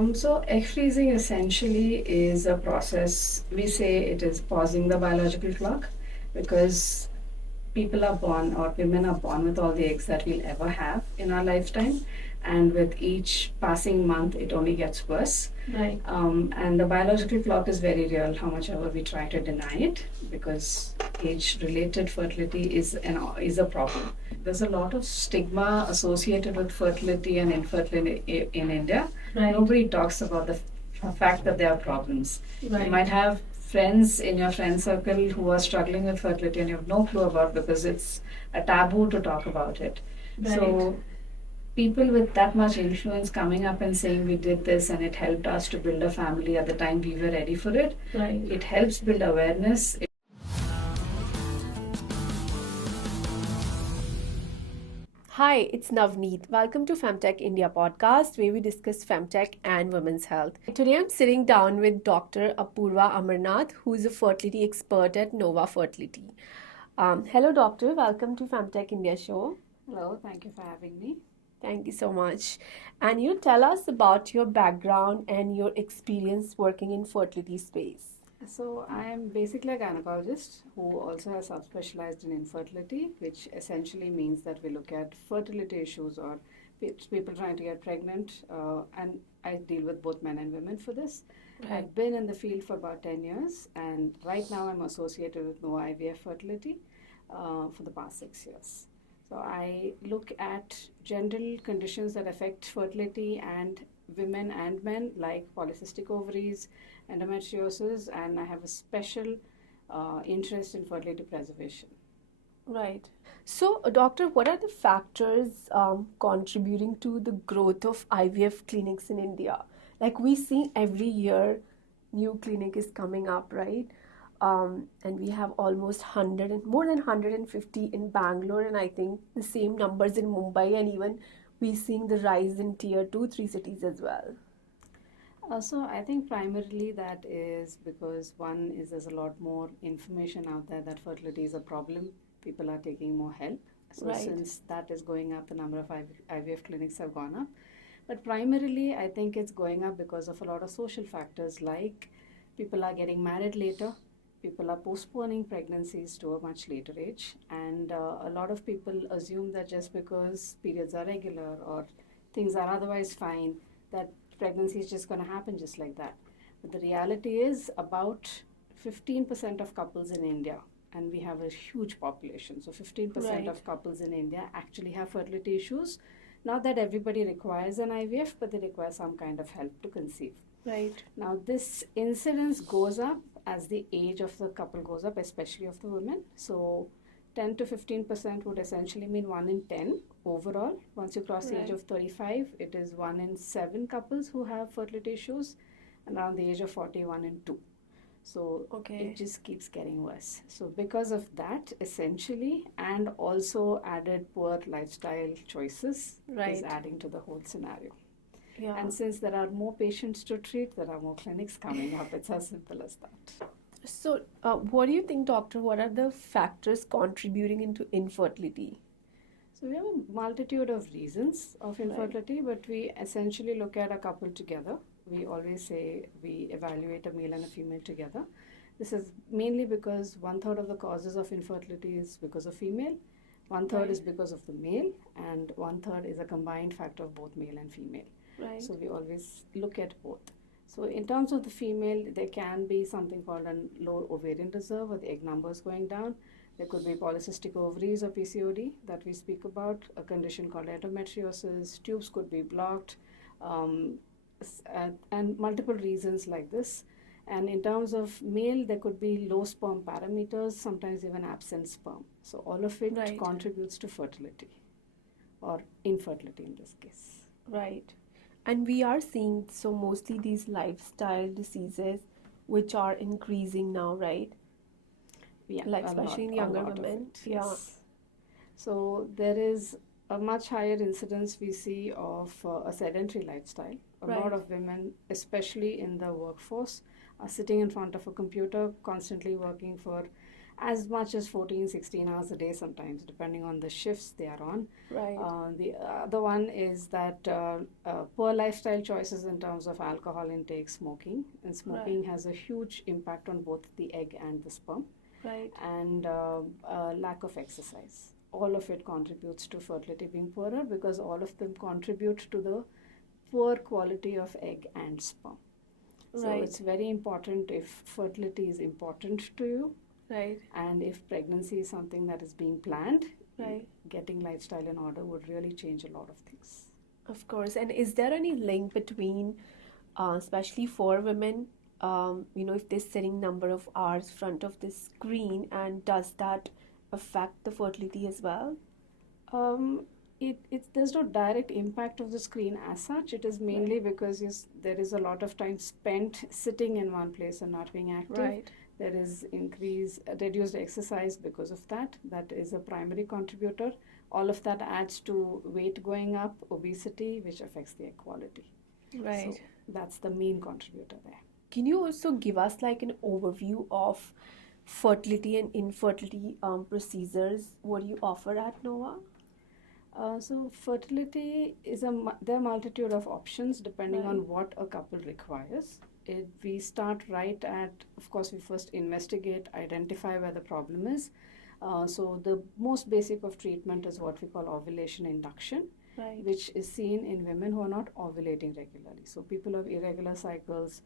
So egg freezing essentially is a process. We say it is pausing the biological clock because people are born or women are born with all the eggs that we'll ever have in our lifetime, and with each passing month it only gets worse. Right. And the biological clock is very real, how much ever we try to deny it, because age-related fertility is a problem. There's a lot of stigma associated with fertility and infertility in India. Right. Nobody talks about the fact that there are problems. Right. You might have friends in your friend circle who are struggling with fertility and you have no clue about, because it's a taboo to talk about it. Right. So people with that much influence coming up and saying we did this and it helped us to build a family at the time we were ready for it. Right. It helps build awareness. Hi, it's Navneet. Welcome to Femtech India podcast, where we discuss femtech and women's health. Today I'm sitting down with Dr. Apurva Amarnath, who is a fertility expert at Nova Fertility. Hello, doctor. Welcome to Femtech India show. Hello, thank you for having me. Thank you so much. And you tell us about your background and your experience working in fertility space. So I am basically a gynecologist who also has subspecialized in infertility, which essentially means that we look at fertility issues or people trying to get pregnant, and I deal with both men and women for this. Right. I've been in the field for about 10 years, and right now I'm associated with Nova IVF Fertility for the past 6 years. So I look at general conditions that affect fertility and women and men, like polycystic ovaries, endometriosis, and I have a special interest in fertility preservation. Right. So, doctor, what are the factors contributing to the growth of IVF clinics in India? Like we see every year, new clinic is coming up, right? And we have almost 100 and more than 150 in Bangalore, and I think the same numbers in Mumbai, and even we seeing the rise in tier 2, 3 cities as well. So I think primarily that is because one is there's a lot more information out there that fertility is a problem. People are taking more help. So Right. Since that is going up, the number of IVF clinics have gone up. But primarily, I think it's going up because of a lot of social factors, like people are getting married later, people are postponing pregnancies to a much later age, and a lot of people assume that just because periods are regular or things are otherwise fine, that pregnancy is just going to happen just like that. But the reality is about 15% of couples in India, and we have a huge population, so 15% Right. of couples in India actually have fertility issues. Not that everybody requires an IVF, but they require some kind of help to conceive. Right. Now, this incidence goes up as the age of the couple goes up, especially of the women. So 10 to 15% would essentially mean 1 in 10 overall. Once you cross the age Right. of 35, it is 1 in 7 couples who have fertility issues, and around the age of 40, 1 in 2. So Okay. it just keeps getting worse. So because of that, essentially, and also added poor lifestyle choices is Right. adding to the whole scenario. Yeah. And since there are more patients to treat, there are more clinics coming up. It's as simple as that. So, what do you think, doctor? What are the factors contributing into infertility? So we have a multitude of reasons of infertility, but we essentially look at a couple together. We always say we evaluate a male and a female together. This is mainly because 1/3 of the causes of infertility is because of female, 1/3 Right. is because of the male, and 1/3 is a combined factor of both male and female. Right. So we always look at both. So in terms of the female, there can be something called a low ovarian reserve, or the egg numbers going down. There could be polycystic ovaries or PCOD that we speak about, a condition called endometriosis, tubes could be blocked, and multiple reasons like this. And in terms of male, there could be low sperm parameters, sometimes even absent sperm. So all of it Right. contributes to fertility, or infertility in this case. Right. And we are seeing so mostly these lifestyle diseases which are increasing now, right? Yeah, Like a especially in lot younger of women. it, yes. So there is a much higher incidence we see of a sedentary lifestyle. A Right. lot of women, especially in the workforce, are sitting in front of a computer, constantly working for as much as 14, 16 hours a day sometimes, depending on the shifts they are on. Right. The other one is that poor lifestyle choices in terms of alcohol intake, smoking. And smoking has a huge impact on both the egg and the sperm. Right. And lack of exercise. All of it contributes to fertility being poorer because all of them contribute to the poor quality of egg and sperm. So Right. it's very important if fertility is important to you. Right. And if pregnancy is something that is being planned, Right. getting lifestyle in order would really change a lot of things. Of course. And is there any link between, especially for women, if they're sitting number of hours front of the screen, and does that affect the fertility as well? There's no direct impact of the screen as such. It is mainly because there is a lot of time spent sitting in one place and not being active. Right. There is reduced exercise because of that. That is a primary contributor. All of that adds to weight going up, obesity, which affects the egg quality. Right. So that's the main contributor there. Can you also give us like an overview of fertility and infertility procedures? What do you offer at Nova? So fertility is there are a multitude of options depending Right. on what a couple requires. We start right at, of course, we first investigate, identify where the problem is. So the most basic of treatment is what we call ovulation induction, Right. which is seen in women who are not ovulating regularly. So people have irregular cycles,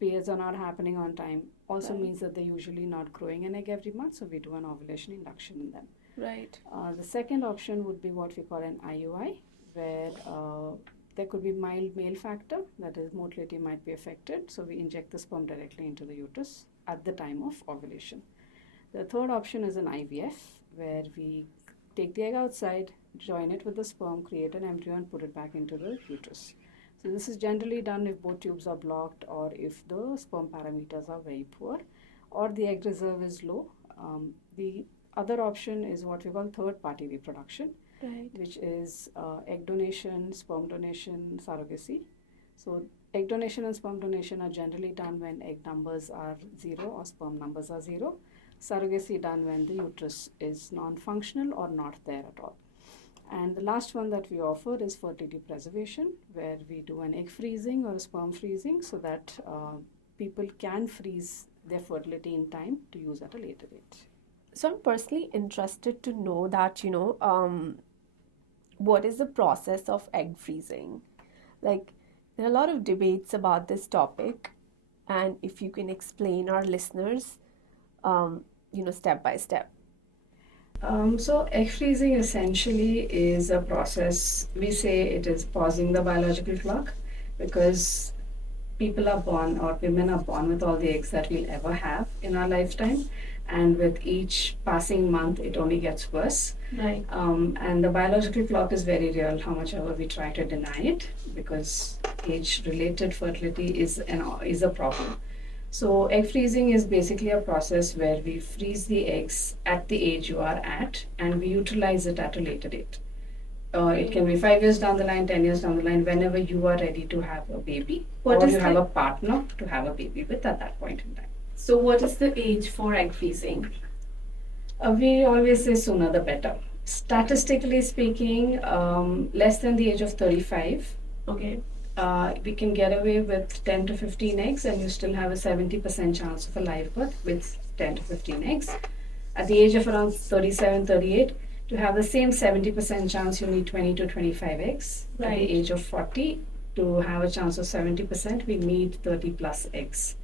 periods are not happening on time, also Right. means that they're usually not growing an egg every month, so we do an ovulation induction in them. Right. The second option would be what we call an IUI, where there could be mild male factor, that is motility might be affected, so we inject the sperm directly into the uterus at the time of ovulation. The third option is an IVF, where we take the egg outside, join it with the sperm, create an embryo and put it back into the uterus. So this is generally done if both tubes are blocked or if the sperm parameters are very poor or the egg reserve is low. The other option is what we call third-party reproduction, Right. which is egg donation, sperm donation, surrogacy. So egg donation and sperm donation are generally done when egg numbers are 0 or sperm numbers are 0. Surrogacy done when the uterus is non-functional or not there at all. And the last one that we offer is fertility preservation, where we do an egg freezing or a sperm freezing so that people can freeze their fertility in time to use at a later date. So I'm personally interested to know that, what is the process of egg freezing? Like, there are a lot of debates about this topic, and if you can explain our listeners, step by step. So egg freezing essentially is a process, we say it is pausing the biological clock, because people are born or women are born with all the eggs that we'll ever have in our lifetime, and with each passing month it only gets worse. Right. And the biological clock is very real, how much ever we try to deny it, because age-related fertility is a problem. So egg freezing is basically a process where we freeze the eggs at the age you are at, and we utilize it at a later date. It can be 5 years down the line, 10 years down the line, whenever you are ready to have a baby, or you have a partner to have a baby with at that point in time. So what is the age for egg freezing? We always say sooner the better. Statistically speaking, less than the age of 35, Okay. We can get away with 10 to 15 eggs, and you still have a 70% chance of a live birth with 10 to 15 eggs. At the age of around 37, 38, to have the same 70% chance, you need 20 to 25 eggs. At Right. the age of 40, to have a chance of 70%, we need 30 plus eggs.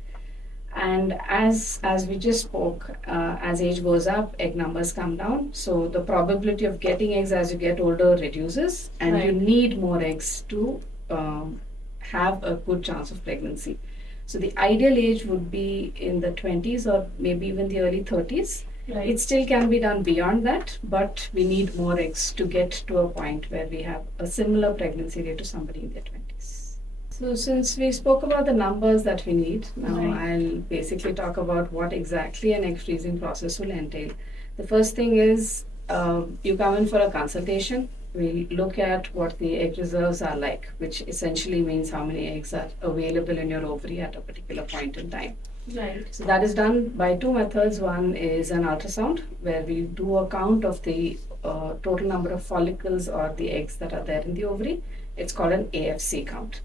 And as we just spoke, as age goes up, egg numbers come down. So the probability of getting eggs as you get older reduces, and you Right. need more eggs to have a good chance of pregnancy. So the ideal age would be in the 20s or maybe even the early 30s. Right. It still can be done beyond that, but we need more eggs to get to a point where we have a similar pregnancy rate to somebody in their 20s. So since we spoke about the numbers that we need, now Right. I'll basically talk about what exactly an egg freezing process will entail. The first thing is you come in for a consultation we look at what the egg reserves are like, which essentially means how many eggs are available in your ovary at a particular point in time. Right. So that is done by two methods. One is an ultrasound, where we do a count of the total number of follicles or the eggs that are there in the ovary. It's called an AFC count.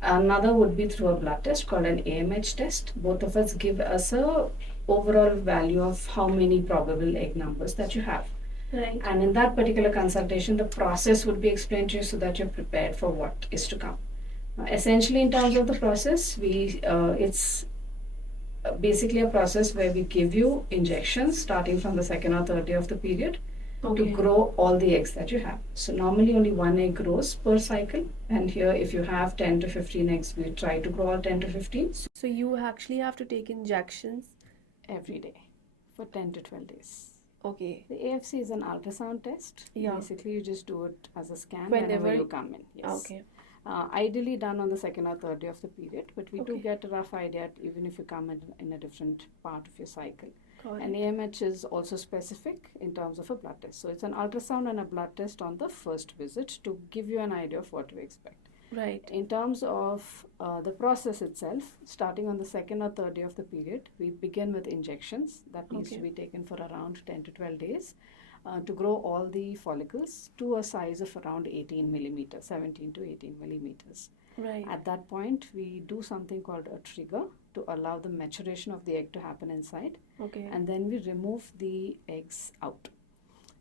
Another would be through a blood test called an AMH test. Both of us give us a overall value of how many probable egg numbers that you have. Right. And in that particular consultation, the process would be explained to you so that you're prepared for what is to come. Essentially, in terms of the process, it's basically a process where we give you injections starting from the second or third day of the period to grow all the eggs that you have. So normally only one egg grows per cycle, and here if you have 10 to 15 eggs, we try to grow all 10 to 15 So you actually have to take injections. every day for 10 to 12 days. Okay. The AFC is an ultrasound test. Yeah. Basically, you just do it as a scan Whenever whenever you come in. Yes. Okay. Ideally done on the second or third day of the period, but we do Okay. get a rough idea even if you come in a different part of your cycle. Got And it. AMH is also specific in terms of a blood test. So it's an ultrasound and a blood test on the first visit to give you an idea of what to expect. Right. In terms of the process itself, starting on the second or third day of the period, we begin with injections that needs to be taken for around 10 to 12 days to grow all the follicles to a size of around 18 millimeters, 17 to 18 millimeters. Right. At that point, we do something called a trigger to allow the maturation of the egg to happen inside, Okay. and then we remove the eggs out.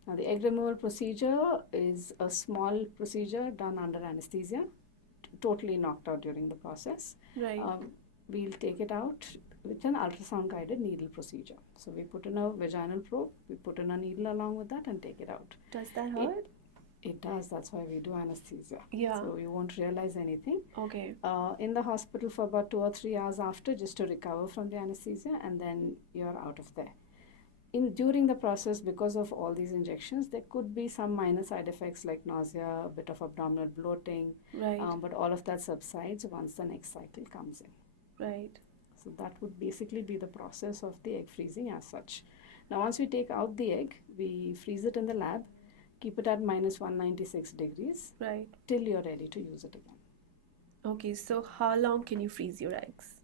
Now, the egg removal procedure is a small procedure done under anesthesia, totally knocked out during the process. Right. We'll take it out with an ultrasound guided needle procedure. So we put in a vaginal probe, we put in a needle along with that and take it out. Does that hurt? It does, that's why we do anesthesia. Yeah. So you won't realize anything. Okay. In the hospital for about 2 or 3 hours after, just to recover from the anesthesia, and then you're out of there. During the process, because of all these injections, there could be some minor side effects like nausea, a bit of abdominal bloating, Right. but all of that subsides once the next cycle comes in. Right. So that would basically be the process of the egg freezing as such. Now, once we take out the egg, we freeze it in the lab, keep it at minus 196 degrees Right. till you're ready to use it again. Okay. So how long can you freeze your eggs?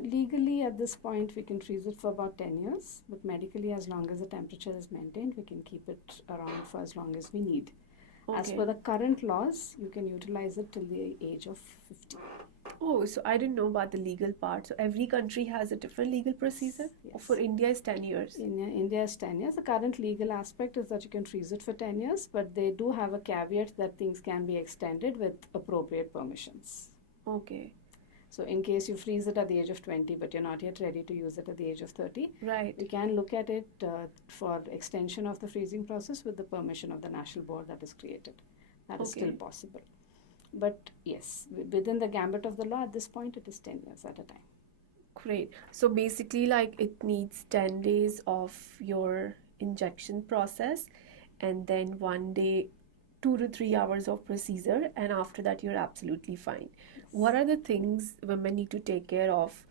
Legally, at this point, we can freeze it for about 10 years, but medically, as long as the temperature is maintained, we can keep it around for as long as we need. As per the current laws, you can utilize it till the age of 50. Oh, so I didn't know about the legal part. So every country has a different legal procedure? Yes. For India, it's 10 years. In India is 10 years. The current legal aspect is that you can freeze it for 10 years, but they do have a caveat that things can be extended with appropriate permissions. Okay. So in case you freeze it at the age of 20, but you're not yet ready to use it at the age of 30, Right. we can look at it for extension of the freezing process with the permission of the national board that is created. That is still Okay. possible. But yes, within the gambit of the law, at this point, it is 10 years at a time. Great. So basically, like it needs 10 days of your injection process, and then 1 day, 2 to 3 hours of procedure, and after that, you're absolutely fine. What are the things women need to take care of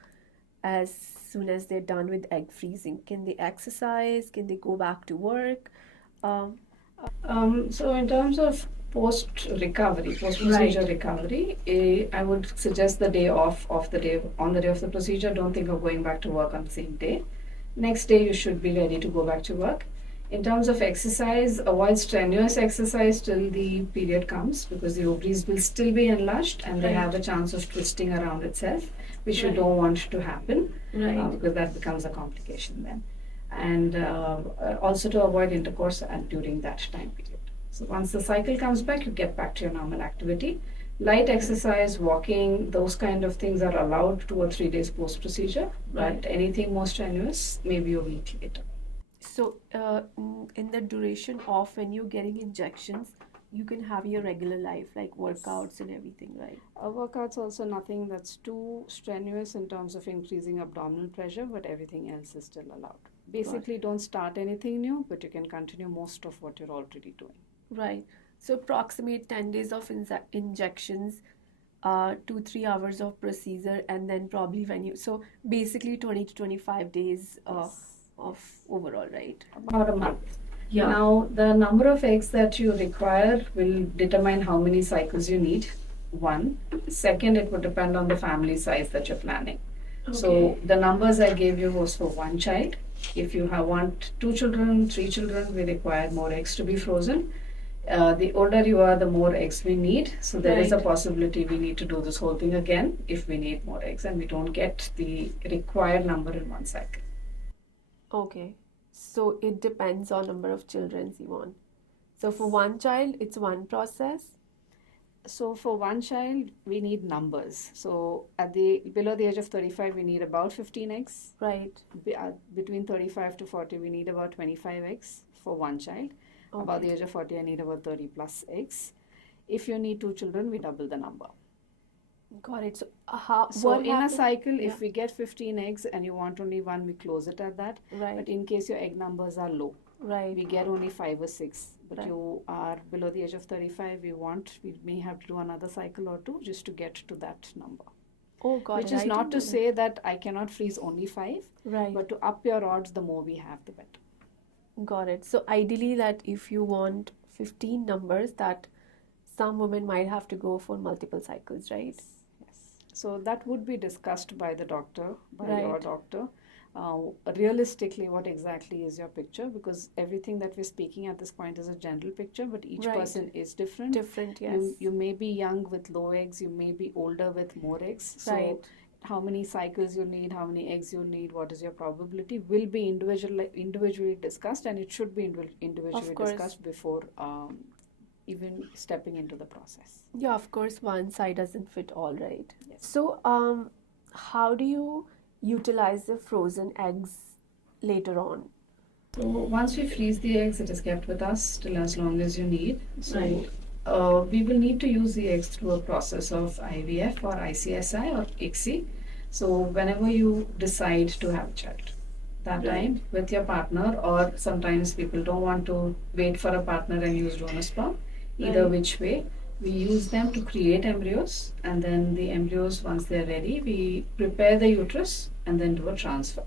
as soon as they're done with egg freezing? Can they exercise? Can they go back to work? So in terms of post-procedure recovery, I would suggest the day on the day of the procedure, don't think of going back to work on the same day. Next day, you should be ready to go back to work. In terms of exercise, avoid strenuous exercise till the period comes, because the ovaries will still be enlarged and they have a chance of twisting around itself, which you don't want to happen, because that becomes a complication then. And also to avoid intercourse during that time period. So once the cycle comes back, you get back to your normal activity. Light exercise, walking, those kind of things are allowed 2 or 3 days post-procedure, but anything more strenuous, maybe a week later. So, in the duration of when you're getting injections, you can have your regular life, like workouts and everything, right? Workouts also nothing that's too strenuous in terms of increasing abdominal pressure, but everything else is still allowed. Basically, don't start anything new, but you can continue most of what you're already doing. Right. So, approximate 10 days of injections, 2-3 hours of procedure, and then probably so basically 20 to 25 days of overall, right? About a month. Yeah. Now, the number of eggs that you require will determine how many cycles you need. One. Second, it would depend on the family size that you're planning. So the numbers I gave you was for one child. If you want 2 children, 3 children, we require more eggs to be frozen. The older you are, the more eggs we need. So there is a Right. possibility we need to do this whole thing again if we need more eggs and we don't get the required number in one cycle. Okay. So it depends on number of children you want. So for one child, it's one process. So for one child, we need numbers. So at the below the age of 35, we need about 15 eggs. Right. Between 35 to 40, we need about 25 eggs for one child. About the age of 40, I need about 30 plus eggs. If you need 2 children, we double the number. Got it. So So in a cycle, Yeah. if we get 15 eggs and you want only one, we close it at that. Right. But in case your egg numbers are low, Right. we get only 5 or 6. But Right. you are below the age of 35, we may have to do another cycle or two just to get to that number. Oh, got Which it. is I not didn't to know that. say that I cannot freeze only 5, Right. but to up your odds, the more we have, the better. Got it. So ideally, that if you want 15 numbers, that some women might have to go for multiple cycles, right? Yes. So that would be discussed by the doctor, by your Right. doctor. Realistically, what exactly is your picture? Because everything that we're speaking at this point is a general picture, but each Right. person is different. Different, yes. You may be young with low eggs, you may be older with more eggs. So Right. how many cycles you need, how many eggs you need, what is your probability will be individually discussed, and it should be individually course. discussed before even stepping into the process. Yeah, of course, one size doesn't fit all, right? Yes. So, how do you utilize the frozen eggs later on? So once we freeze the eggs, it is kept with us till as long as you need. So Right. we will need to use the eggs through a process of IVF or ICSI or ICSI. So whenever you decide to have a child, that Right. time with your partner, or sometimes people don't want to wait for a partner and use donor sperm. Either Right. which way, we use them to create embryos, and then the embryos, once they're ready, we prepare the uterus and then do a transfer.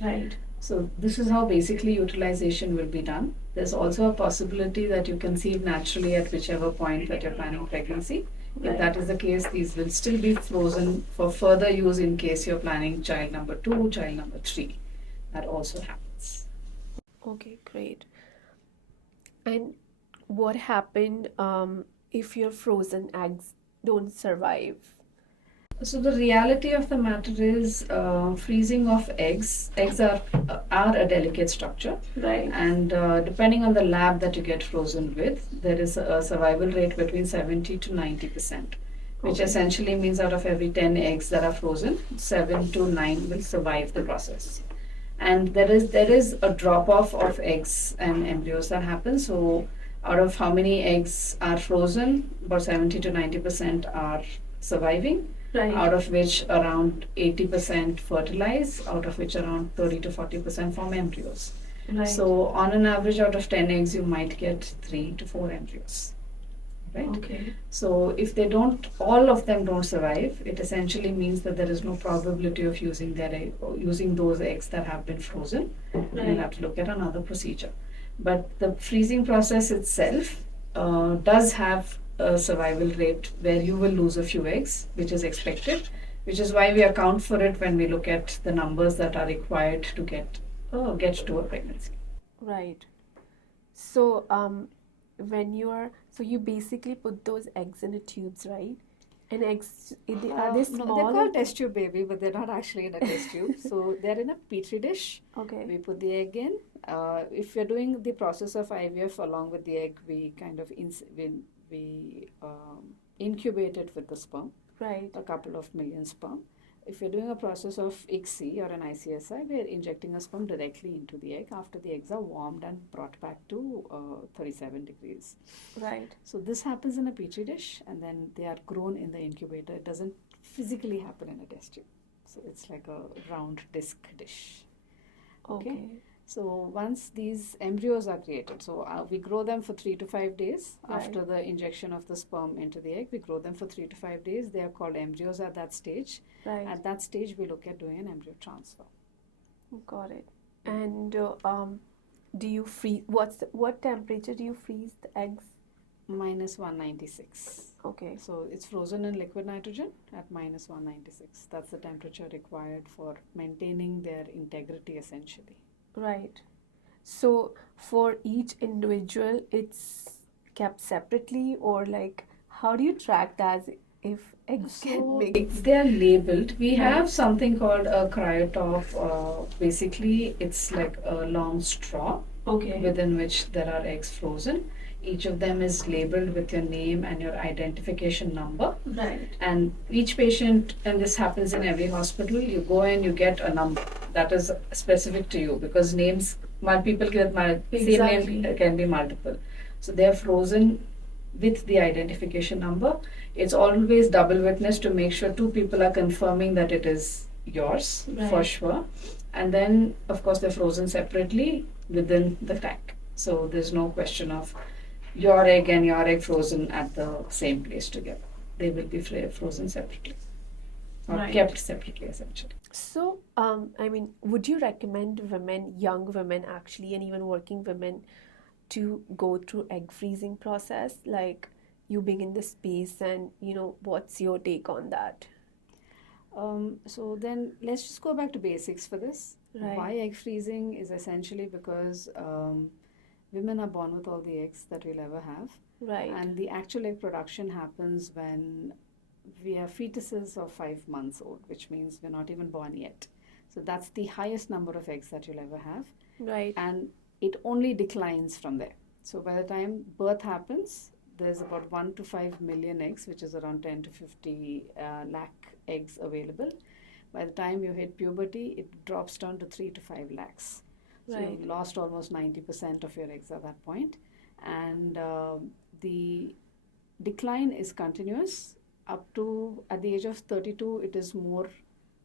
Right. So this is how basically utilization will be done. There's also a possibility that you conceive naturally at whichever point that you're planning pregnancy. If Right. that is the case, these will still be frozen for further use in case you're planning child number 2, child number 3. That also happens. Okay, great. And what happened if your frozen eggs don't survive? So the reality of the matter is, freezing of eggs. Eggs are a delicate structure, Right. and depending on the lab that you get frozen with, there is a survival rate between 70 to 90%, which Okay. essentially means out of every 10 eggs that are frozen, 7 to 9 will survive the process. And there is a drop off of eggs and embryos that happens. So out of how many eggs are frozen, about 70 to 90% are surviving. Right. Out of which around 80% fertilize, out of which around 30 to 40% form embryos. Right. So on an average, out of 10 eggs, you might get 3 to 4 embryos. Right? Okay. So if all of them don't survive, it essentially means that there is no probability of using those eggs that have been frozen. And you'll have to look at another procedure. But the freezing process itself does have a survival rate where you will lose a few eggs, which is expected, which is why we account for it when we look at the numbers that are required to get to a pregnancy. Right. So, you basically put those eggs in the tubes, right? And eggs, are they small? No, they're called test tube baby, but they're not actually in a test tube. So they're in a petri dish. Okay. We put the egg in. If you're doing the process of IVF along with the egg, we kind of incubate it with the sperm, Right. a couple of million sperm. If you're doing a process of ICSI or an ICSI, we're injecting a sperm directly into the egg after the eggs are warmed and brought back to 37 degrees. Right. So this happens in a petri dish, and then they are grown in the incubator. It doesn't physically happen in a test tube. So it's like a round disc dish. Okay. So once these embryos are created, so we grow them for 3 to 5 days. Right. After the injection of the sperm into the egg, we grow them for 3 to 5 days. They are called embryos at that stage. Right. At that stage, we look at doing an embryo transfer. Got it. And do you freeze? What temperature do you freeze the eggs? Minus 196. Okay. So it's frozen in liquid nitrogen at minus 196. That's the temperature required for maintaining their integrity essentially. Right. So for each individual, it's kept separately, or like how do you track that if eggs get So mixed? they're labeled. We Right. have something called a cryotop. Basically, it's like a long straw Okay. within which there are eggs frozen. Each of them is labeled with your name and your identification number. Right. And each patient, and this happens in every hospital, you go in, you get a number that is specific to you because names, people get same Exactly. name can be multiple. So they are frozen with the identification number. It's always double witness to make sure two people are confirming that it is yours for Right. sure. And then, of course, they're frozen separately within the tank. So there's no question of your egg and your egg frozen at the same place together. They will be frozen separately or Right. kept separately essentially. So, I mean, would you recommend women, young women actually, and even working women, to go through egg freezing process? Like, you being in the space, and what's your take on that? So then let's just go back to basics for this. Right. Why egg freezing is essentially because women are born with all the eggs that we'll ever have. Right. And the actual egg production happens when we have fetuses of 5 months old, which means we're not even born yet. So that's the highest number of eggs that you'll ever have. Right. And it only declines from there. So by the time birth happens, there's about 1 to 5 million eggs, which is around 10 to 50 lakh eggs available. By the time you hit puberty, it drops down to 3 to 5 lakhs. So Right. you've lost almost 90% of your eggs at that point. And the decline is continuous up to, at the age of 32, it is more,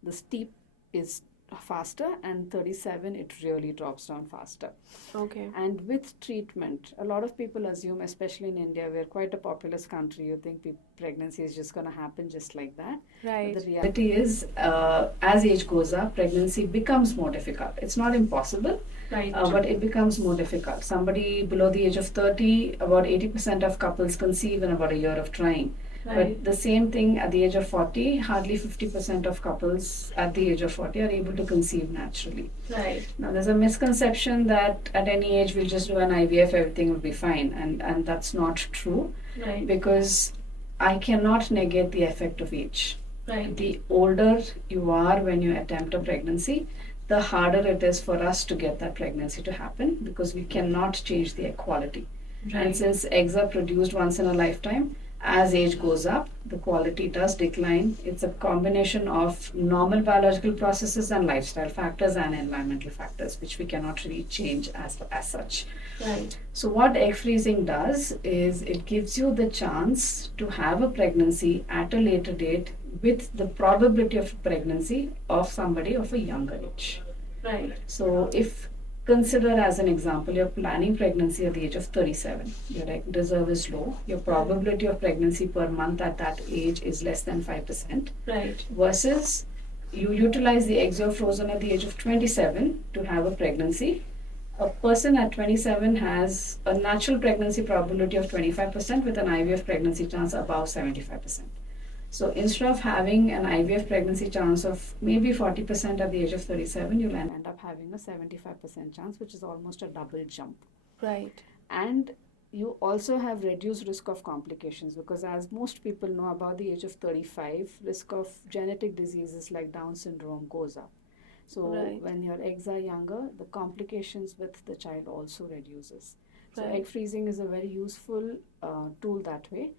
the steep is faster, and 37 it really drops down faster. Okay. And with treatment, a lot of people assume, especially in India, we're quite a populous country, you think pregnancy is just going to happen just like that. Right. But the reality is, as age goes up, pregnancy becomes more difficult. It's not impossible, Right. but it becomes more difficult. Somebody below the age of 30, about 80% of couples conceive in about a year of trying. Right. But the same thing at the age of 40, hardly 50% of couples at the age of 40 are able to conceive naturally. Right. Now, there's a misconception that at any age we'll just do an IVF, everything will be fine. And that's not true, Right. because I cannot negate the effect of age. Right. The older you are when you attempt a pregnancy, the harder it is for us to get that pregnancy to happen, because we cannot change the egg quality. Right. And since eggs are produced once in a lifetime, as age goes up, the quality does decline. It's a combination of normal biological processes and lifestyle factors and environmental factors, which we cannot really change as such. Right. So what egg freezing does is it gives you the chance to have a pregnancy at a later date with the probability of pregnancy of somebody of a younger age. Right. So if, consider as an example, you're planning pregnancy at the age of 37. Your egg reserve is low. Your probability of pregnancy per month at that age is less than 5%. Right. Versus you utilize the eggs you're frozen at the age of 27 to have a pregnancy. A person at 27 has a natural pregnancy probability of 25% with an IVF pregnancy chance above 75%. So instead of having an IVF pregnancy chance of maybe 40% at the age of 37, you'll end up having a 75% chance, which is almost a double jump. Right. And you also have reduced risk of complications, because as most people know, about the age of 35, risk of genetic diseases like Down syndrome goes up. So Right. when your eggs are younger, the complications with the child also reduces. So Right. egg freezing is a very useful tool that way.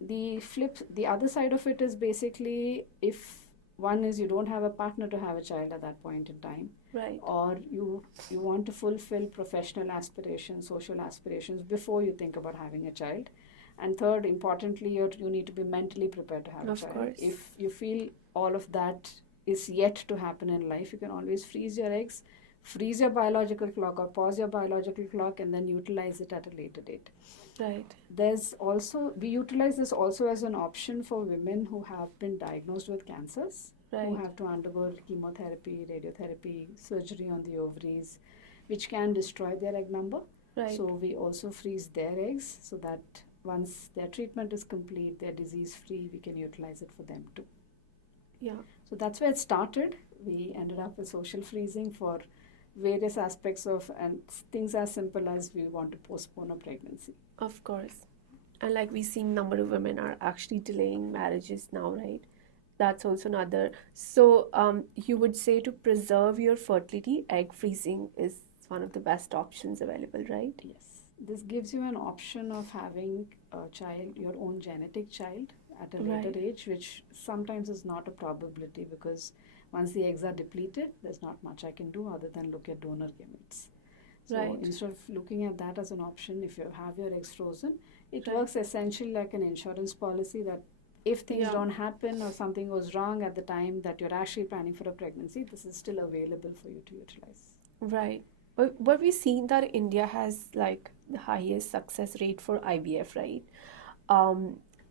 The other side of it is basically, if one is you don't have a partner to have a child at that point in time, Right. or you want to fulfill professional aspirations, social aspirations before you think about having a child. And third, importantly, you need to be mentally prepared to have a Of child. course. If you feel all of that is yet to happen in life, you can always freeze your eggs, freeze your biological clock, or pause your biological clock, and then utilize it at a later date. Right. We utilize this also as an option for women who have been diagnosed with cancers, who Right. have to undergo chemotherapy, radiotherapy, surgery on the ovaries, which can destroy their egg number. Right. So we also freeze their eggs so that once their treatment is complete, they're disease free, we can utilize it for them too. Yeah. So that's where it started. We ended up with social freezing for various aspects of, and things as simple as we want to postpone a pregnancy. Of course. And like we see number of women are actually delaying marriages now, right? That's also another. So you would say to preserve your fertility, egg freezing is one of the best options available, right? Yes. This gives you an option of having a child, your own genetic child, at a later Right. age, which sometimes is not a probability because once the eggs are depleted, there's not much I can do other than look at donor gametes. So Right. instead of looking at that as an option, if you have your eggs frozen, it Right. works essentially like an insurance policy that if things Yeah. don't happen or something goes wrong at the time that you're actually planning for a pregnancy, this is still available for you to utilize. Right. But we've seen that India has like the highest success rate for IVF, right?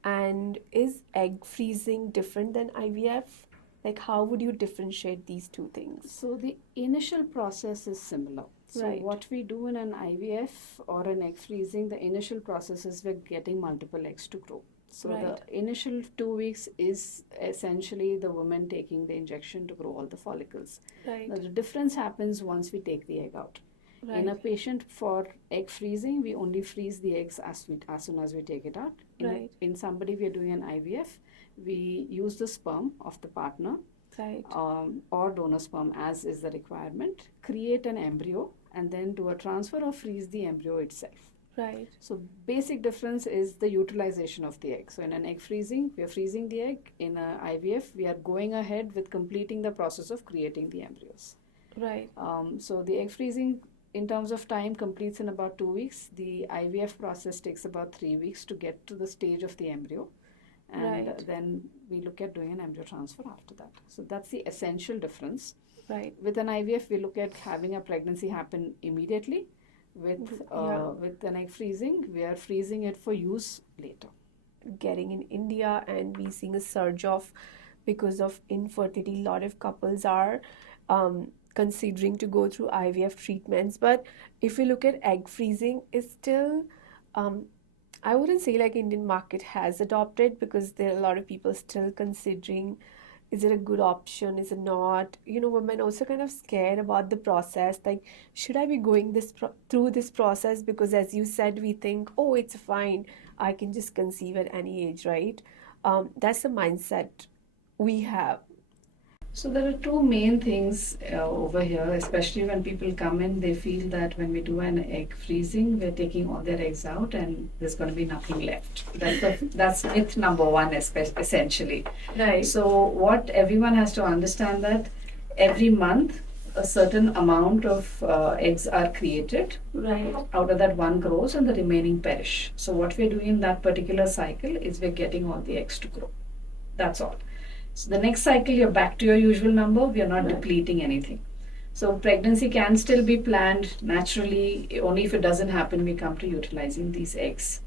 And is egg freezing different than IVF? Like, how would you differentiate these two things? So the initial process is similar. So Right. what we do in an IVF or an egg freezing, the initial process is we're getting multiple eggs to grow. So Right. the initial 2 weeks is essentially the woman taking the injection to grow all the follicles. Right. Now the difference happens once we take the egg out. In a Right. patient for egg freezing, we only freeze the eggs as soon as we take it out. Right. In somebody we are doing an IVF, we use the sperm of the partner Right. or donor sperm as is the requirement, create an embryo, and then do a transfer or freeze the embryo itself. Right. So basic difference is the utilization of the egg. So in an egg freezing, we are freezing the egg. In a IVF, we are going ahead with completing the process of creating the embryos. Right. So the egg freezing in terms of time completes in about 2 weeks. The IVF process takes about 3 weeks to get to the stage of the embryo. And Right. then we look at doing an embryo transfer after that. So that's the essential difference. Right. With an IVF, we look at having a pregnancy happen immediately. Yeah. With an egg freezing, we are freezing it for use later. Getting in India, and we seeing a surge of because of infertility. A lot of couples are considering to go through IVF treatments. But if we look at egg freezing, it's still I wouldn't say like Indian market has adopted because there are a lot of people still considering is it a good option, is it not? Women also kind of scared about the process. Like, should I be going through this process? Because as you said, we think, oh, it's fine. I can just conceive at any age, right? That's the mindset we have. So there are two main things over here, especially when people come in, they feel that when we do an egg freezing, we're taking all their eggs out and there's going to be nothing left. That's myth number one, essentially. Right. So what everyone has to understand that every month a certain amount of eggs are created. Right. Out of that one grows and the remaining perish. So what we're doing in that particular cycle is we're getting all the eggs to grow. That's all. So the next cycle, you're back to your usual number. We are not depleting anything. So pregnancy can still be planned naturally. Only if it doesn't happen, we come to utilizing these eggs.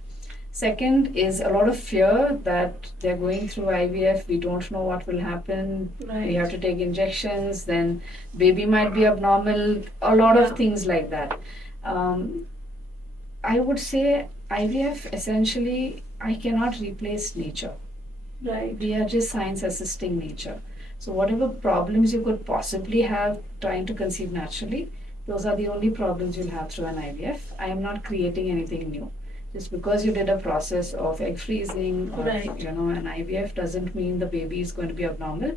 Second is a lot of fear that they're going through IVF. We don't know what will happen. Right. We have to take injections. Then baby might be abnormal. A lot of things like that. I would say IVF essentially, I cannot replace nature. Right. We are just science assisting nature. So whatever problems you could possibly have trying to conceive naturally, those are the only problems you'll have through an IVF. I am not creating anything new. Just because you did a process of egg freezing or Right. an IVF doesn't mean the baby is going to be abnormal.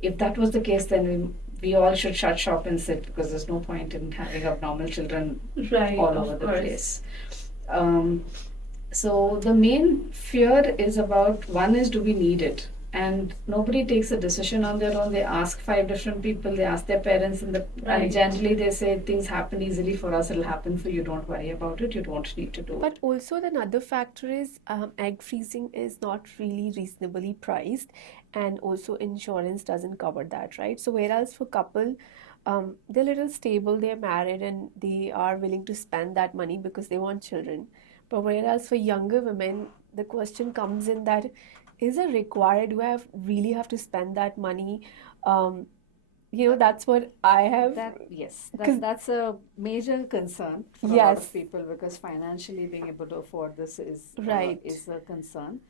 If that was the case, then we all should shut shop and sit because there's no point in having abnormal children Right. all over the place. So the main fear is about, one is, do we need it? And nobody takes a decision on their own. They ask 5 different people, they ask their parents, and Right. generally they say things happen easily for us, it'll happen for you, don't worry about it, you don't need to do it. But also another factor is egg freezing is not really reasonably priced, and also insurance doesn't cover that, right? So whereas for couple, they're little stable, they're married, and they are willing to spend that money because they want children. But whereas for younger women, the question comes in that is it required? Do I really have to spend that money? That's what I have. Yes, 'Cause- that's a major concern for a lot Yes. of people, because financially being able to afford this is Right. is a concern.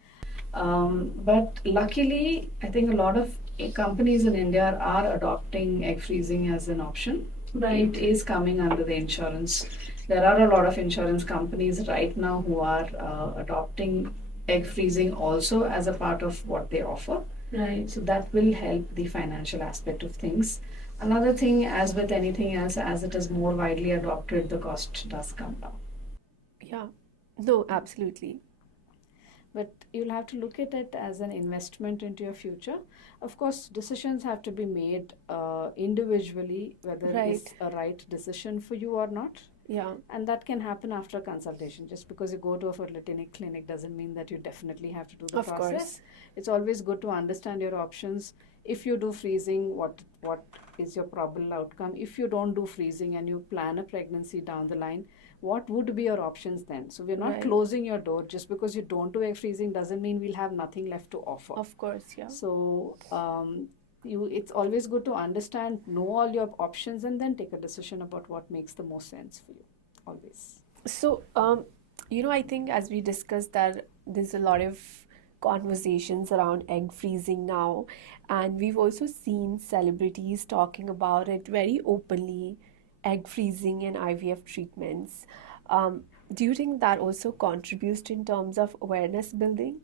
But luckily, I think a lot of companies in India are adopting egg freezing as an option. Right. It is coming under the insurance. There are a lot of insurance companies right now who are adopting egg freezing also as a part of what they offer. Right. So that will help the financial aspect of things. Another thing, as with anything else, as it is more widely adopted, the cost does come down. Yeah. No, absolutely. But you'll have to look at it as an investment into your future. Of course, decisions have to be made individually, whether it's a right decision for you or not. Yeah. And that can happen after consultation. Just because you go to a fertility clinic doesn't mean that you definitely have to do the Of process. course. It's always good to understand your options. If you do freezing, what is your probable outcome? If you don't do freezing and you plan a pregnancy down the line, what would be your options then? So we're not Right. closing your door. Just because you don't do egg freezing doesn't mean we'll have nothing left to offer. Of course, yeah. So it's always good to understand, know all your options, and then take a decision about what makes the most sense for you. Always. So, I think as we discussed that there's a lot of conversations around egg freezing now, and we've also seen celebrities talking about it very openly, egg freezing and IVF treatments. Do you think that also contributes in terms of awareness building?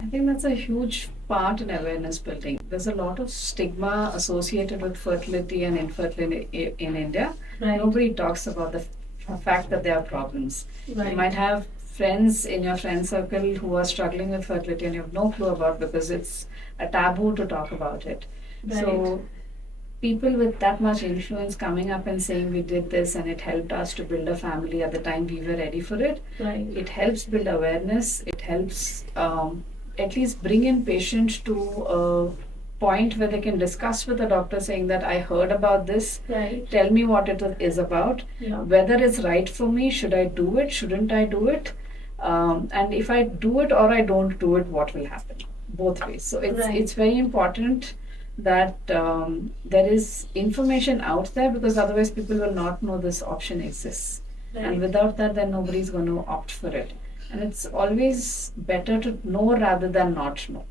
I think that's a huge part in awareness building. There's a lot of stigma associated with fertility and infertility in India. Right. Nobody talks about the fact that there are problems. Right. You might have friends in your friend circle who are struggling with fertility and you have no clue about, because it's a taboo to talk about it. Right. So people with that much influence coming up and saying we did this and it helped us to build a family at the time we were ready for it. Right. It helps build awareness. It helps at least bring in patients to a point where they can discuss with the doctor, saying that I heard about this. Right. Tell me what it is about. Yeah. Whether it's right for me. Should I do it? Shouldn't I do it? And if I do it or I don't do it, what will happen? Both ways. So it's very important that there is information out there, because otherwise people will not know this option exists. Right. And without that, then nobody's going to opt for it. And it's always better to know rather than not know.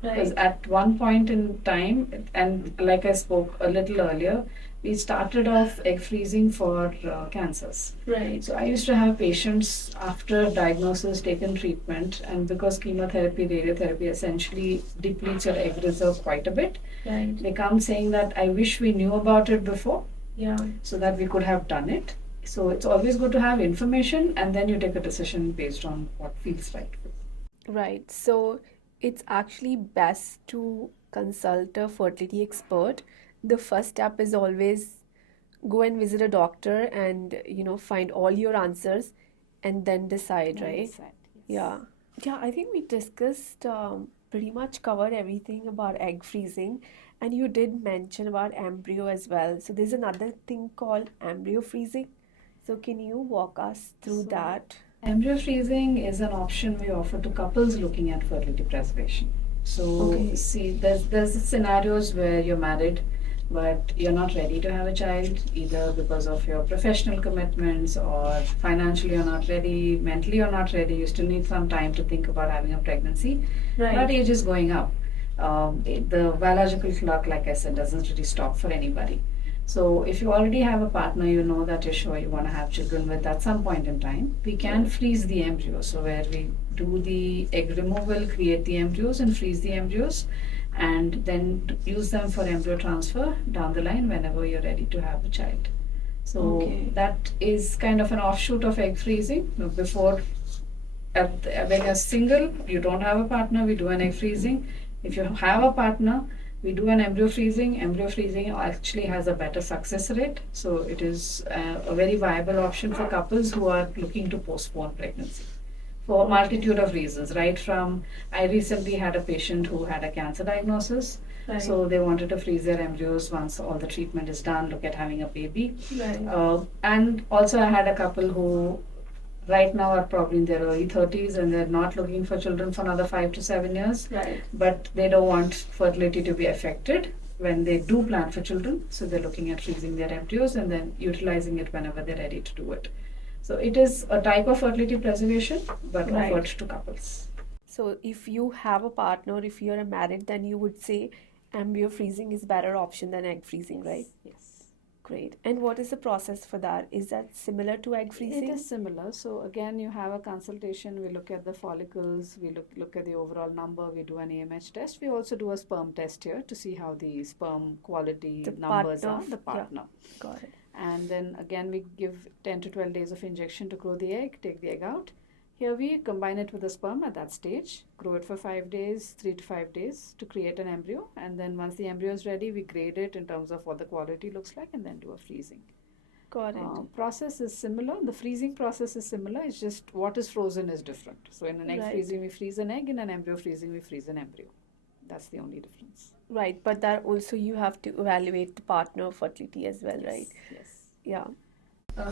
Because at one point in time, and like I spoke a little earlier, we started off egg freezing for cancers. Right. So I used to have patients after diagnosis taken treatment, and because chemotherapy, radiotherapy essentially depletes your egg reserve quite a bit, Right. they come saying that I wish we knew about it before, Yeah. so that we could have done it. So it's always good to have information, and then you take a decision based on what feels right. Right. So it's actually best to consult a fertility expert. The first step is always go and visit a doctor and, find all your answers and then decide, right? Yeah. Yeah, I think we discussed pretty much covered everything about egg freezing, and you did mention about embryo as well. So there's another thing called embryo freezing. So can you walk us through So- that? Embryo freezing is an option we offer to couples looking at fertility preservation. So Okay. see, there's scenarios where you're married, but you're not ready to have a child, either because of your professional commitments or financially you're not ready, mentally you're not ready. You still need some time to think about having a pregnancy. That age is going up. The biological clock, like I said, doesn't really stop for anybody. So if you already have a partner, you know that you're sure you want to have children with at some point in time, we can freeze the embryo. So where we do the egg removal, create the embryos and freeze the embryos, and then use them for embryo transfer down the line whenever you're ready to have a child. So Okay. that is kind of an offshoot of egg freezing. Before, when you're single, you don't have a partner, we do an egg freezing. If you have a partner, we do an embryo freezing. Embryo freezing actually has a better success rate. So it is a very viable option for couples who are looking to postpone pregnancy for a multitude of reasons. Right from, I recently had a patient who had a cancer diagnosis. Right. So they wanted to freeze their embryos once all the treatment is done, look at having a baby. Right. And also I had a couple who right now are probably in their early 30s and they're not looking for children for another 5 to 7 years, Right. but they don't want fertility to be affected. when they do plan for children. So they're looking at freezing their embryos and then utilizing it whenever they're ready to do it. So it is a type of fertility preservation, but Right. offered to couples. So if you have a partner, if you're married, then you would say embryo freezing is better option than egg freezing, right? Yes. Great. And what is the process for that? Is that similar to egg freezing? It is similar. So again, you have a consultation. We look at the follicles. We look at the overall number. We do an AMH test. We also do a sperm test here to see how the sperm quality The numbers partner, are. The partner. Got it. And then again, we give 10 to 12 days of injection to grow the egg, take the egg out. Here we combine it with the sperm at that stage, grow it for 5 days, 3 to 5 days to create an embryo. And then once the embryo is ready, we grade it in terms of what the quality looks like and then do a freezing. Got it. Process is similar. The freezing process is similar. It's just what is frozen is different. So in an egg Right. freezing, we freeze an egg. In an embryo freezing, we freeze an embryo. That's the only difference. Right, but that also you have to evaluate the partner fertility as well, right? Yes. Yeah.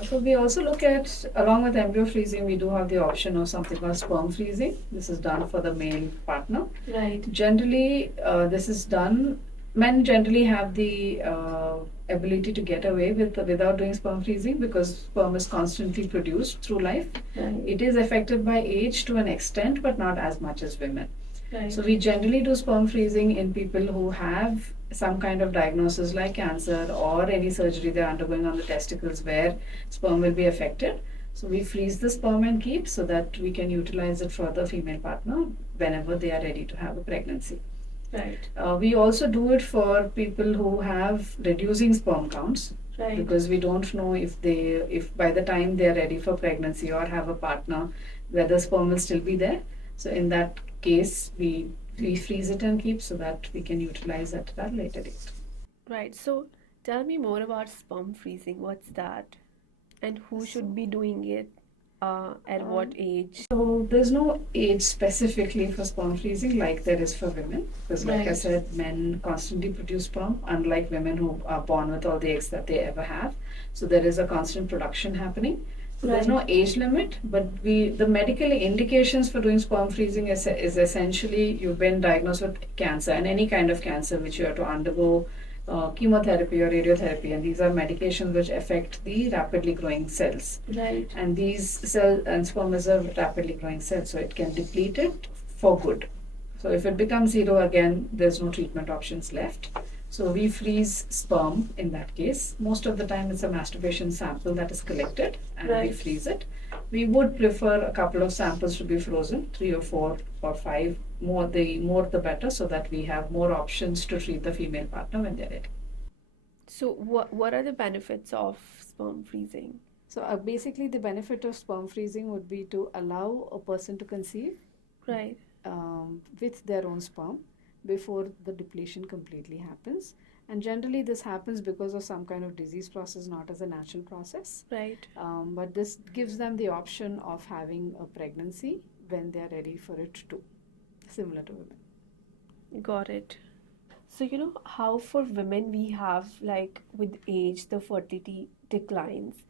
So we also look at, along with embryo freezing, we do have the option of something called sperm freezing. This is done for the male partner. Right. Generally, this is done. Men generally have the ability to get away without doing sperm freezing because sperm is constantly produced through life. Right. It is affected by age to an extent, but not as much as women. Right. So we generally do sperm freezing in people who have some kind of diagnosis like cancer or any surgery they're undergoing on the testicles where sperm will be affected. So we freeze the sperm and keep so that we can utilize it for the female partner whenever they are ready to have a pregnancy. Right. We also do it for people who have reducing sperm counts. Right. Because we don't know if by the time they're ready for pregnancy or have a partner, whether sperm will still be there. So in that case, we freeze it and keep so that we can utilize it at a later date. Right. So tell me more about sperm freezing. What's that? And who should be doing it? At what age? So there's no age specifically for sperm freezing like there is for women. Because like I Right. said, men constantly produce sperm, unlike women who are born with all the eggs that they ever have. So there is a constant production happening. So there's no age limit, but the medical indications for doing sperm freezing is essentially you've been diagnosed with cancer and any kind of cancer which you have to undergo chemotherapy or radiotherapy, and these are medications which affect the rapidly growing cells. Right. And these cell and sperm is a rapidly growing cell, so it can deplete it for good. So if it becomes zero again, there's no treatment options left. So we freeze sperm in that case. Most of the time it's a masturbation sample that is collected and we Right. freeze it. We would prefer a couple of samples to be frozen, 3 or 4 or 5. More the better, so that we have more options to treat the female partner when they're ready. So what are the benefits of sperm freezing? So basically the benefit of sperm freezing would be to allow a person to conceive Right. with their own sperm before the depletion completely happens. And generally this happens because of some kind of disease process, not as a natural process. Right. But this gives them the option of having a pregnancy when they're ready for it too, similar to women. Got it. So how for women we have like with age the fertility declines.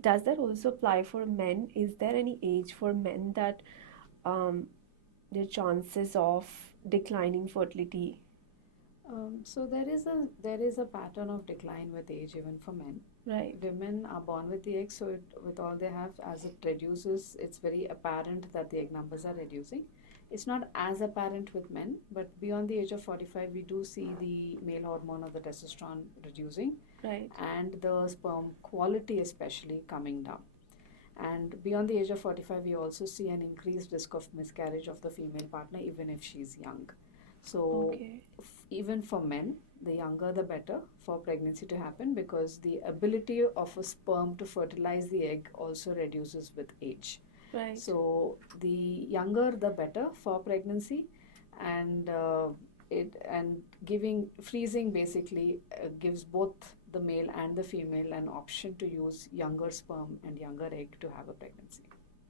Does that also apply for men? Is there any age for men that their chances of declining fertility? So there is a pattern of decline with age even for men. Right. Women are born with the egg, so with all they have, as it reduces, it's very apparent that the egg numbers are reducing. It's not as apparent with men, but beyond the age of 45, we do see the male hormone or the testosterone reducing. Right. And the sperm quality especially coming down. And beyond the age of 45, we also see an increased risk of miscarriage of the female partner even if she's young. So Okay. even for men, the younger the better for pregnancy to happen, because the ability of a sperm to fertilize the egg also reduces with age. Right. So the younger the better for pregnancy, and freezing basically gives both the male and the female an option to use younger sperm and younger egg to have a pregnancy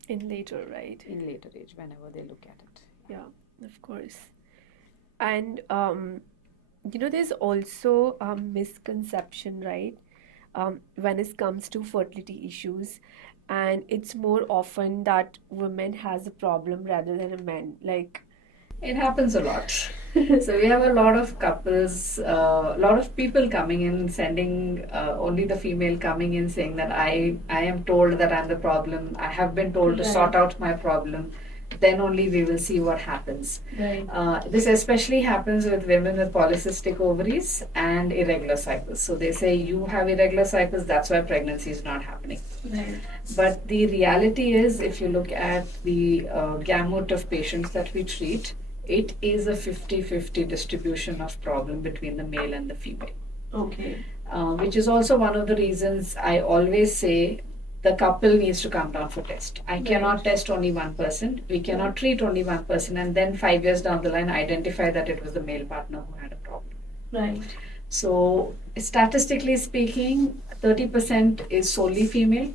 In later, right? in later age whenever they look at it. Yeah, of course. And there's also a misconception, right? When it comes to fertility issues, and it's more often that women has a problem rather than a man. Like It happens a lot. So we have a lot of couples, a lot of people coming in, sending only the female coming in saying that I am told that I'm the problem. I have been told to sort out my problem. Then only we will see what happens. Right. This especially happens with women with polycystic ovaries and irregular cycles. So they say you have irregular cycles, that's why pregnancy is not happening. Right. But the reality is, if you look at the gamut of patients that we treat, it is a 50-50 distribution of problem between the male and the female. Okay. Which is also one of the reasons I always say the couple needs to come down for test. I cannot test only one person. We cannot treat only one person and then 5 years down the line identify that it was the male partner who had a problem. Right. So statistically speaking, 30% is solely female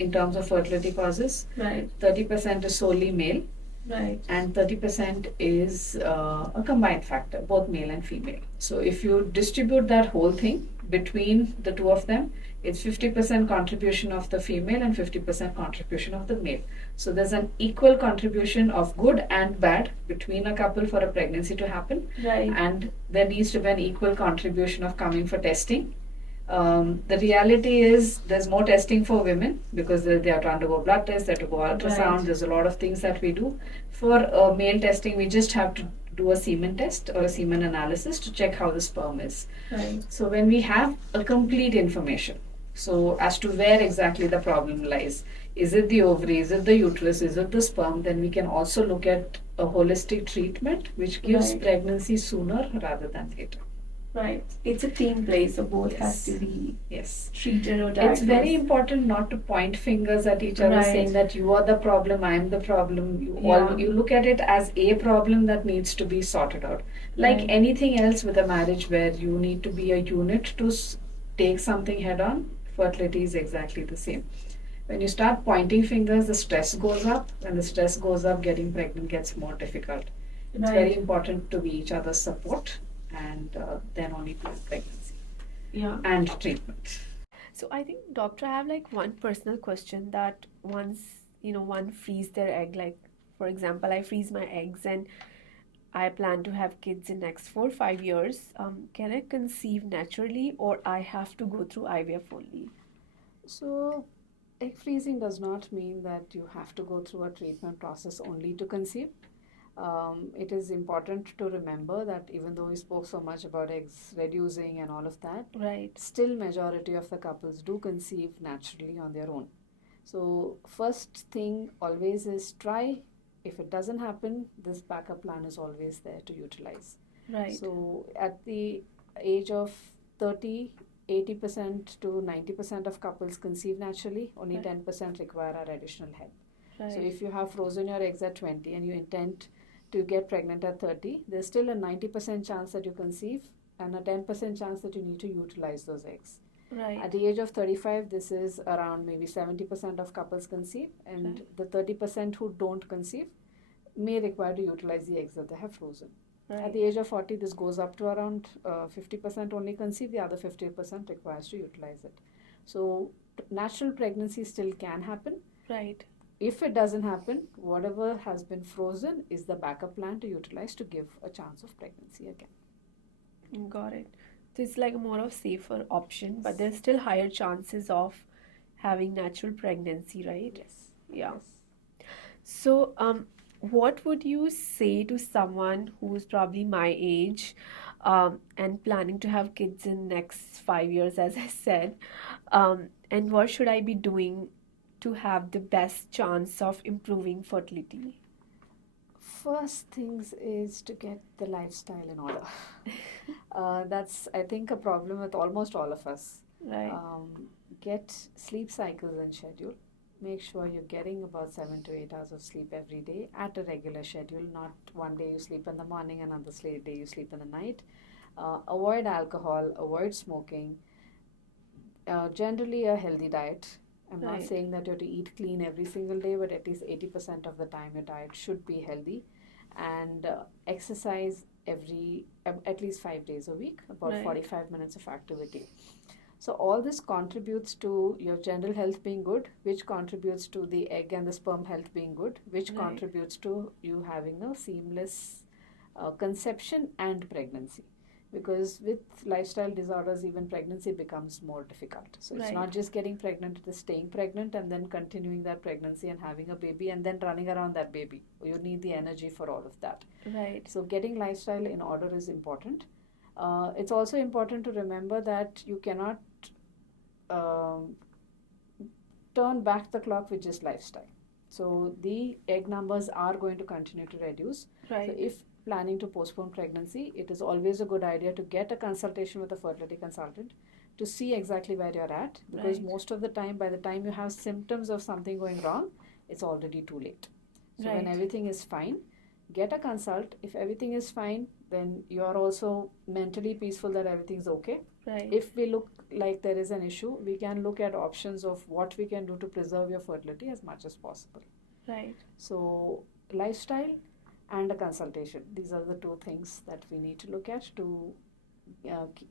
in terms of fertility causes. Right. 30% is solely male. Right. And 30% is a combined factor, both male and female. So if you distribute that whole thing between the two of them, it's 50% contribution of the female and 50% contribution of the male. So there's an equal contribution of good and bad between a couple for a pregnancy to happen. Right. And there needs to be an equal contribution of coming for testing. The reality is there's more testing for women because they are trying to go blood tests, they have to go ultrasound. Right. There's a lot of things that we do. For male testing, we just have to do a semen test or a semen analysis to check how the sperm is. Right. So when we have a complete information, so as to where exactly the problem lies, is it the ovary, is it the uterus, is it the sperm, then we can also look at a holistic treatment which gives pregnancy sooner rather than later. Right. It's a team play, so both have to be treated or diagnosed. It's very important not to point fingers at each other saying that you are the problem, I am the problem. You look at it as a problem that needs to be sorted out. Like anything else with a marriage where you need to be a unit to take something head on, fertility is exactly the same. When you start pointing fingers, the stress goes up. When the stress goes up, getting pregnant gets more difficult. It's very important to be each other's support and then only plan pregnancy and treatment. So I think, doctor, I have like one personal question that once one frees their egg, like for example I freeze my eggs and I plan to have kids in next 4-5 years, can I conceive naturally or I have to go through IVF only? So egg freezing does not mean that you have to go through a treatment process only to conceive. It is important to remember that even though we spoke so much about eggs reducing and all of that, still majority of the couples do conceive naturally on their own. So first thing always is try. If it doesn't happen, this backup plan is always there to utilize. So at the age of 30, 80% to 90% of couples conceive naturally, only 10% require our additional help. So if you have frozen your eggs at 20 and you intend to get pregnant at 30, there's still a 90% chance that you conceive and a 10% chance that you need to utilize those eggs. At the age of 35, this is around maybe 70% of couples conceive, and the 30% who don't conceive may require to utilize the eggs that they have frozen. At the age of 40, this goes up to around 50% only conceive, the other 50% requires to utilize it. So natural pregnancy still can happen. If it doesn't happen, whatever has been frozen is the backup plan to utilize to give a chance of pregnancy again. Got it. So it's like a more of safer option, but there's still higher chances of having natural pregnancy, right? Yes. So what would you say to someone who's probably my age and planning to have kids in next 5 years, as I said, and what should I be doing to have the best chance of improving fertility? First things is to get the lifestyle in order. That's, I think, a problem with almost all of us. Get sleep cycles in schedule. Make sure you're getting about 7 to 8 hours of sleep every day at a regular schedule, not one day you sleep in the morning, another day you sleep in the night. Avoid alcohol, avoid smoking. Generally a healthy diet. I'm not saying that you have to eat clean every single day, but at least 80% of the time your diet should be healthy. And exercise at least 5 days a week, about 45 minutes of activity. So all this contributes to your general health being good, which contributes to the egg and the sperm health being good, which contributes to you having a seamless conception and pregnancy. Because with lifestyle disorders, even pregnancy becomes more difficult. So it's Right. not just getting pregnant, it is staying pregnant and then continuing that pregnancy and having a baby and then running around that baby. You need the energy for all of that. Right. So getting lifestyle in order is important. It's also important to remember that you cannot um, turn back the clock with just lifestyle. So the egg numbers are going to continue to reduce. Right. So if planning to postpone pregnancy, it is always a good idea to get a consultation with a fertility consultant to see exactly where you're at, because Right. most of the time, by the time you have symptoms of something going wrong, it's already too late. So when Right. everything is fine, get a consult. If everything is fine, then you are also mentally peaceful that everything's okay. Right. If we look like there is an issue, we can look at options of what we can do to preserve your fertility as much as possible. Right. So lifestyle and a consultation, these are the two things that we need to look at to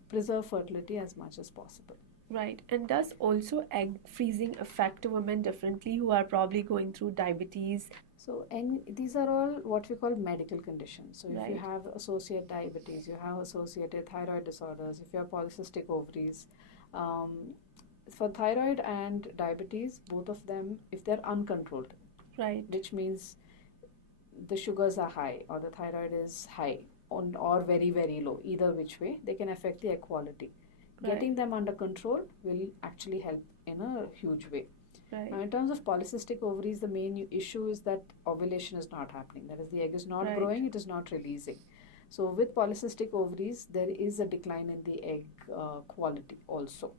preserve fertility as much as possible. Right. And does also egg freezing affect women differently who are probably going through diabetes? So, and these are all what we call medical conditions. So, if you Right. have associated diabetes, you have associated thyroid disorders, if you have polycystic ovaries, for thyroid and diabetes, both of them, if they're uncontrolled, Right. which means the sugars are high or the thyroid is high or very, very low, either which way, they can affect the egg quality. Right. Getting them under control will actually help in a huge way. Right. Now, in terms of polycystic ovaries, the main issue is that ovulation is not happening. That is, the egg is not Right. growing, it is not releasing. So, with polycystic ovaries, there is a decline in the egg quality also.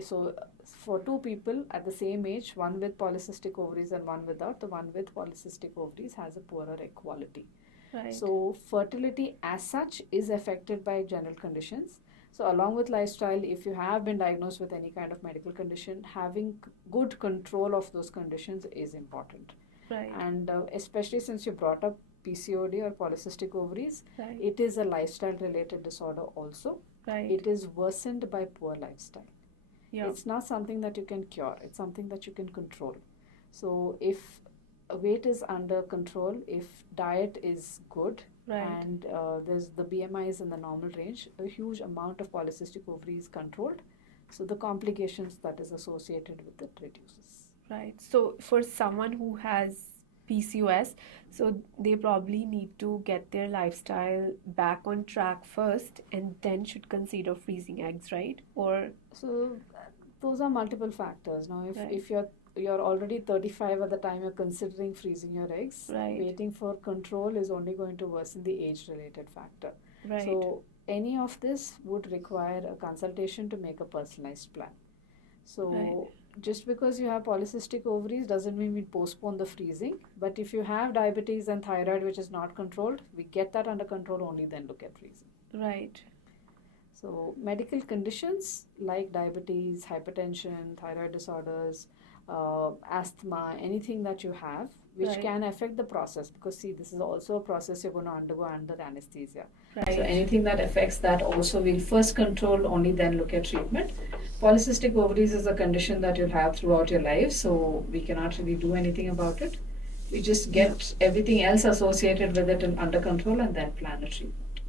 So, for two people at the same age, one with polycystic ovaries and one without, the one with polycystic ovaries has a poorer egg quality. Right. So, fertility as such is affected by general conditions. So, along with lifestyle, if you have been diagnosed with any kind of medical condition, having good control of those conditions is important. Right. And especially since you brought up PCOD or polycystic ovaries, Right. it is a lifestyle related disorder also. Right. It is worsened by poor lifestyle. Yeah. It's not something that you can cure, it's something that you can control. So, if weight is under control, if diet is good, Right. and there's the BMI is in the normal range, a huge amount of polycystic ovary is controlled. So the complications that is associated with it reduces. Right. So for someone who has PCOS, so they probably need to get their lifestyle back on track first and then should consider freezing eggs, right? Or So those are multiple factors. Now, Right. if you're already 35 at the time you're considering freezing your eggs, Right. waiting for control is only going to worsen the age-related factor. right. So any of this would require a consultation to make a personalized plan. So Right. just because you have polycystic ovaries doesn't mean we postpone the freezing. But if you have diabetes and thyroid which is not controlled, we get that under control, only then look at freezing. Right. So medical conditions like diabetes, hypertension, thyroid disorders, asthma, anything that you have which Right. can affect the process, because see, this is also a process you're going to undergo under anesthesia. Right. So anything that affects that also we'll first control, only then look at treatment. Polycystic ovaries is a condition that you'll have throughout your life, so we cannot really do anything about it. We just get everything else associated with it under control and then plan a treatment.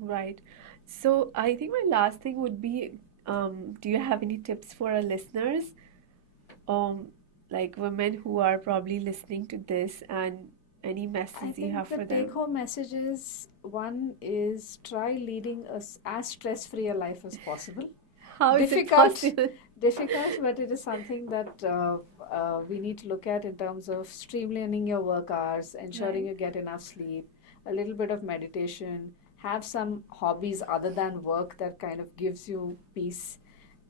Right. So I think my last thing would be, do you have any tips for our listeners? Like women who are probably listening to this, and any I messages you think have the for them? take-home message is, one is try leading as stress-free a life as possible. How is it Difficult. possible? Difficult, but it is something that we need to look at in terms of streamlining your work hours, ensuring Right. you get enough sleep, a little bit of meditation, have some hobbies other than work that kind of gives you peace.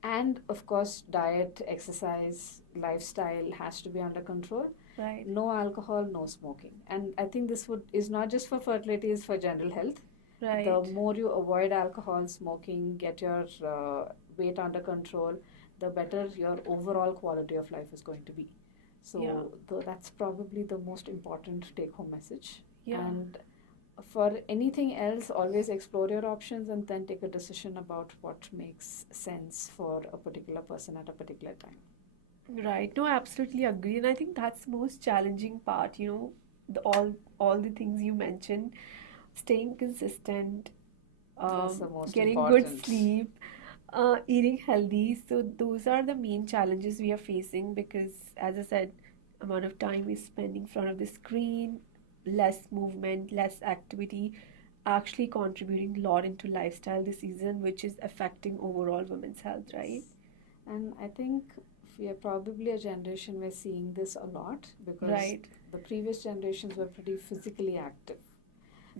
And of course, diet, exercise, lifestyle has to be under control. Right. No alcohol, no smoking. And I think this is not just for fertility, it's for general health. Right. The more you avoid alcohol, smoking, get your weight under control, the better your overall quality of life is going to be. So Yeah. that's probably the most important take-home message. Yeah. And for anything else, always explore your options and then take a decision about what makes sense for a particular person at a particular time. Right. No, I absolutely agree. And I think that's the most challenging part, all the things you mentioned. staying consistent, That's the most getting good important. sleep, eating healthy. So those are the main challenges we are facing because, as I said, amount of time we spend in front of the screen, less movement, less activity, actually contributing a lot into lifestyle diseases, which is affecting overall women's health, right? And I think we are probably a generation where seeing this a lot because Right. the previous generations were pretty physically active.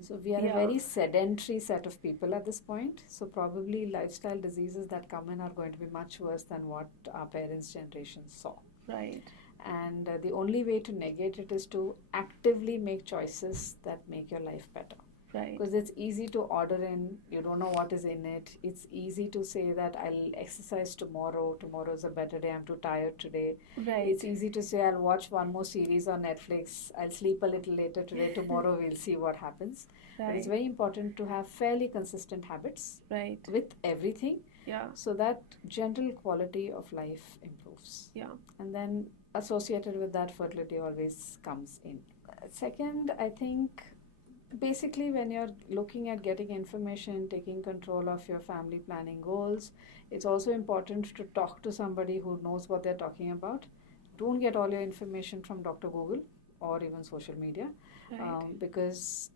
So we are a Yeah. very sedentary set of people at this point. So probably lifestyle diseases that come in are going to be much worse than what our parents' generation saw. Right. And the only way to negate it is to actively make choices that make your life better. Right. Because it's easy to order in, you don't know what is in it. It's easy to say that I'll exercise tomorrow. Tomorrow's a better day. I'm too tired today. Right. It's easy to say I'll watch one more series on Netflix. I'll sleep a little later today. Tomorrow we'll see what happens. But it's Right. very important to have fairly consistent habits Right. with everything Yeah. so that general quality of life improves. Yeah. And then associated with that, fertility always comes in. Second, I think basically when you're looking at getting information, taking control of your family planning goals, it's also important to talk to somebody who knows what they're talking about. Don't get all your information from Dr. Google or even social media, Right. because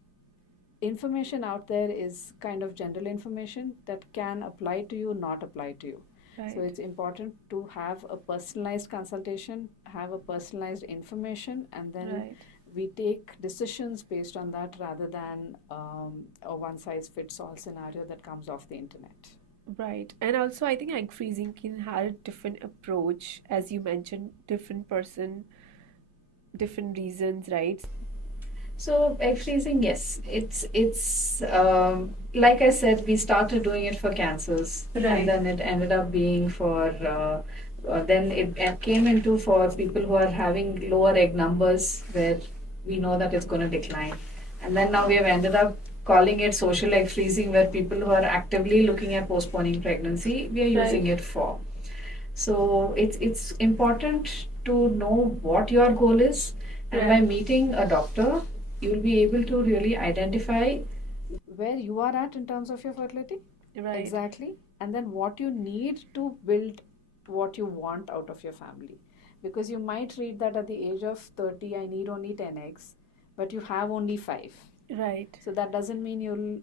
information out there is kind of general information that can apply to you, not apply to you. Right. So it's important to have a personalized consultation, have a personalized information, and then Right. we take decisions based on that rather than a one-size-fits-all scenario that comes off the internet. Right. And also, I think egg freezing can have a different approach, as you mentioned, different person, different reasons, right? So egg freezing, yes, it's like I said, we started doing it for cancers, Right. and then it ended up being for. Then it came into for people who are having lower egg numbers, where we know that it's going to decline, and then now we have ended up calling it social egg freezing, where people who are actively looking at postponing pregnancy, we are using Right. it for. So it's important to know what your goal is, and by Right. meeting a doctor, you will be able to really identify where you are at in terms of your fertility. Right. Exactly. And then what you need to build what you want out of your family. Because you might read that at the age of 30, I need only 10 eggs, but you have only 5. Right. So that doesn't mean you'll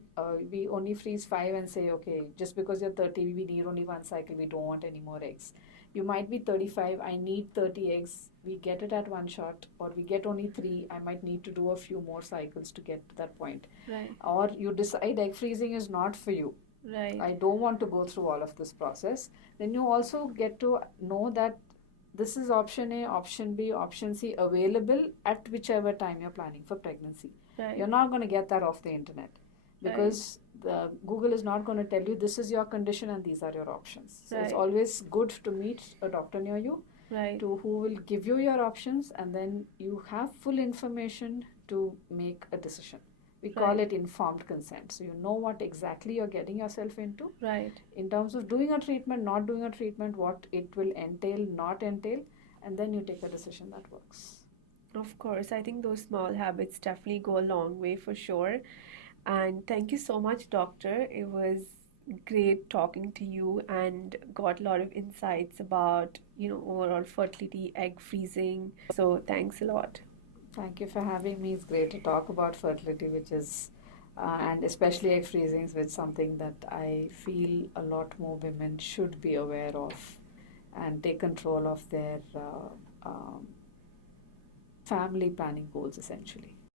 we only freeze 5 and say, okay, just because you're 30, we need only one cycle, we don't want any more eggs. You might be 35, I need 30 eggs, we get it at one shot, or we get only 3, I might need to do a few more cycles to get to that point. Right. Or you decide egg freezing is not for you. Right. I don't want to go through all of this process. Then you also get to know that this is option A, option B, option C available at whichever time you're planning for pregnancy. Right. You're not going to get that off the internet because the Google is not going to tell you this is your condition and these are your options. So it's Right. always good to meet a doctor near you Right. to who will give you your options, and then you have full information to make a decision. We call Right. it informed consent. So you know what exactly you're getting yourself into Right. in terms of doing a treatment, not doing a treatment, what it will entail, not entail, and then you take a decision that works. Of course, I think those small habits definitely go a long way for sure. And thank you so much, doctor. It was great talking to you and got a lot of insights about, overall fertility, egg freezing. So thanks a lot. Thank you for having me. It's great to talk about fertility, which is, and especially egg freezing, which is something that I feel a lot more women should be aware of and take control of their family planning goals essentially.